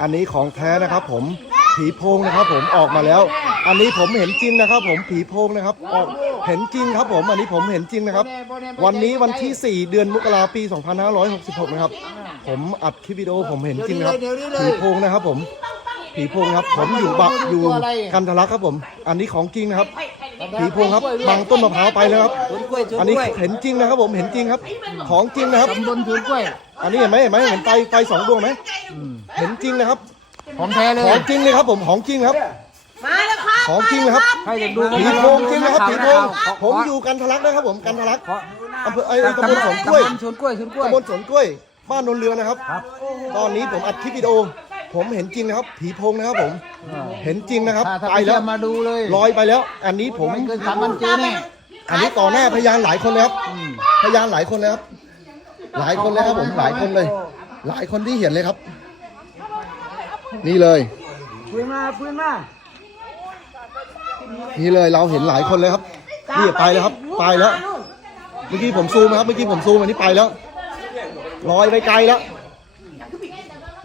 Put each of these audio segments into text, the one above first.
อันนี้ของแท้นะครับผมผีโพงนะครับผมออกมาแล้ว อันนี้ผมเห็นจริงนะครับ ผมผีโพงนะครับออกเห็นจริงครับ ผมอันนี้ผมเห็นจริงนะครับ วันนี้วันที่ 4 เดือนมกราปี 2566 นะครับ ผมอัดคลิปวิดีโอผมเห็นจริงนะครับผีโพงนะครับ ผมผีโพงครับ ผมอยู่บะอยู่กันทะลักครับผม อันนี้ของจริงนะครับ ผีโพงครับบางต้นมะพร้าวไปแล้วครับ สวนกล้วยสวนอันกนี้ล้วยเห็นจริงนะครับผมเห็นจริงครับ ของจริงนะครับ ตำบลสวนกล้วย อันนี้เห็นไหมเห็นไหมเห็นไฟไฟสองดวงไหมเห็นจริงนะครับ ของแท้เลยของจริงเลยครับผมของจริงครับ มาแล้วครับของจริงนะครับ ใครอยากดูผีโพงจริงนะครับผีโพงผมอยู่กันทะลักนะครับผมกันทะลักอำเภอไอ้ตำบลสวนกล้วยตำบลสวนกล้วยสวนกล้วย ตำบลสวนกล้วย บ้านนนเรือนะครับครับตอนนี้ผมอัดคลิปวิดีโอ ผมเห็นจริงนะครับ ผีโพงนะครับผม เห็นจริงนะครับถ้าถ้าไปไปแล้แล้ววมาดูเลยลอยไปแล้ว อันนี้ผม ไม่เกินสามวันเจอแน่อันนี้ต่อหน้าพยานหลายคนเลยครับพยานหลายคนเลยครับ หลายคนเลยครับผมหลายคนเลย หลายคนที่เห็นเลยครับ นี่เลยปืนมาปืนมานี่เลยเราเห็นหลายคนเลยครับนี่ไปแล้วครับ ไปแล้ว เมื่อกี้ผมซูมนะครับ เมื่อกี้ผมซูมอันนี้ไปแล้วลอยไปไกลแล้ว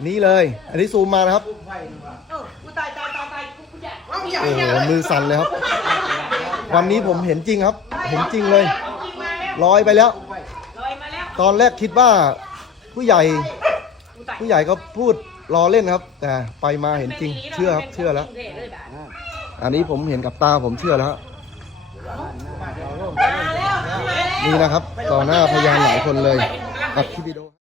นี่เลย อันนี้ซูมมานะครับตายตายตายตายกูอยากโอ้โห มือสั่นเลยครับ วันนี้ผมเห็นจริงครับ เห็นจริงเลยลอยไปแล้ว ลอยมาแล้วตอนแรกคิดว่า ผู้ใหญ่ผู้ใหญ่ก็พูดรอเล่นครับ แต่ไปมาเห็นจริง เชื่อครับ เชื่อแล้ว อันนี้ผมเห็นกับตาผมเชื่อแล้วครับนี่นะครับ ต่อหน้าพยานหลายคนเลยอัดคลิปวิดีโอ